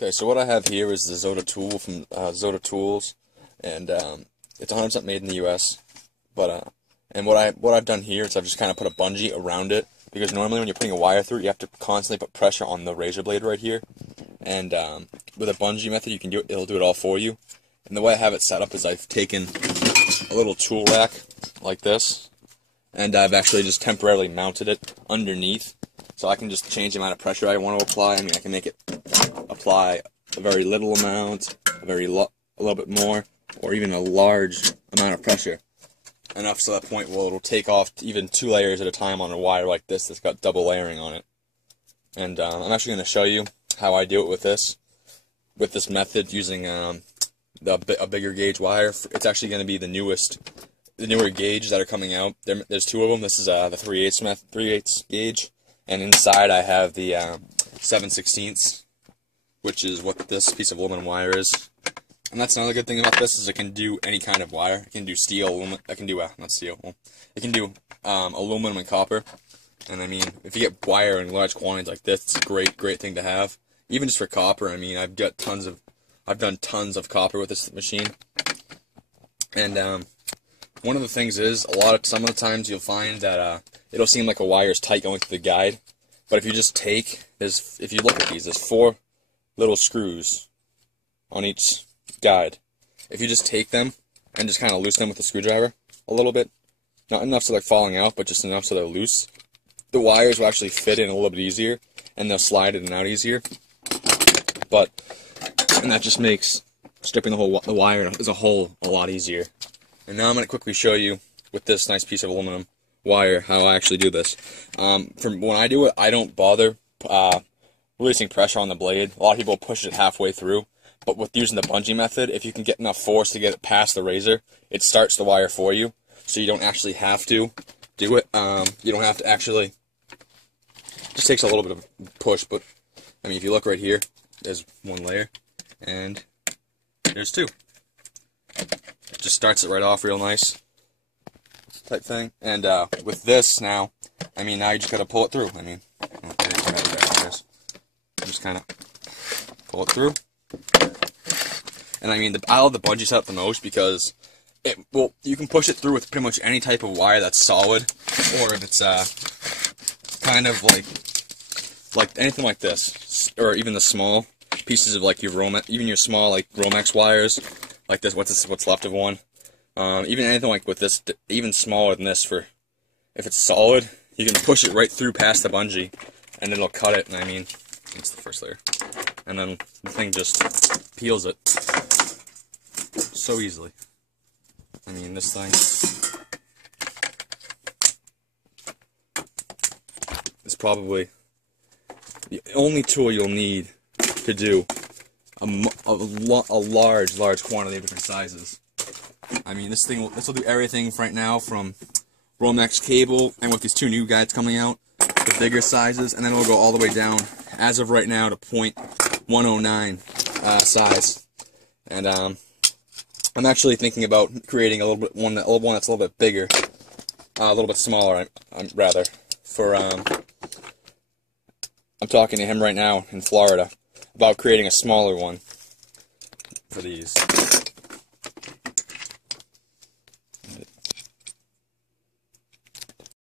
Okay, so what I have here is the Zoda tool from Zoda Tools, and it's 100% made in the U.S. But and what I've done here is I've just kind of put a bungee around it, because normally when you're putting a wire through it, you have to constantly put pressure on the razor blade right here. And with a bungee method, you can do it; it'll do it all for you. And the way I have it set up is I've taken a little tool rack like this, and I've actually just temporarily mounted it underneath, so I can just change the amount of pressure I want to apply. I mean, I can make it apply a very little amount, a little bit more, or even a large amount of pressure. Enough so that point where it'll take off even 2 layers at a time on a wire like this that's got double layering on it. And I'm actually going to show you how I do it with this method using a bigger gauge wire. It's actually going to be the newer gauge that are coming out. There's 2 of them. This is the 3/8 gauge, and inside I have the 7/16, which is what this piece of aluminum wire is. And that's another good thing about this, is it can do any kind of wire. It can do steel, aluminum. It can do not steel. Well, it can do aluminum and copper. And I mean, if you get wire in large quantities like this, it's a great thing to have. Even just for copper, I mean, I've done tons of copper with this machine. And one of the things is, some of the times you'll find that it'll seem like a wire is tight going through the guide. But if you just if you look at these, there's 4 little screws on each guide. If you just take them and just kind of loosen them with a screwdriver a little bit, not enough so they're falling out, but just enough so they're loose, the wires will actually fit in a little bit easier, and they'll slide in and out easier. And that just makes stripping the wire as a whole a lot easier. And now I'm going to quickly show you with this nice piece of aluminum wire how I actually do this. When I do it, I don't bother releasing pressure on the blade. A lot of people push it halfway through. But with using the bungee method, if you can get enough force to get it past the razor, it starts the wire for you, so you don't actually have to do it. You don't have to actually. It just takes a little bit of push, but I mean, if you look right here, there's 1 layer, and there's 2. It just starts it right off real nice, type thing. And with this now, I mean, now you just gotta pull it through. I mean, just kind of pull it through. And I mean, I love the bungee setup the most because you can push it through with pretty much any type of wire that's solid, or if it's kind of like anything like this, or even the small pieces of like even your small like Romex wires, like this. What's left of one. Even anything like with this, even smaller than this. For if it's solid, you can push it right through past the bungee, and it'll cut it. And I mean, it's the first layer. And then the thing just peels it so easily. I mean, this thing is probably the only tool you'll need to do a large quantity of different sizes. I mean, this will do everything right now from Romex cable, and with these 2 new guides coming out, the bigger sizes, and then it'll go all the way down, as of right now, to .109 size. And I'm actually thinking about creating one that's a little bit bigger, a little bit smaller, rather. I'm talking to him right now in Florida about creating a smaller one for these.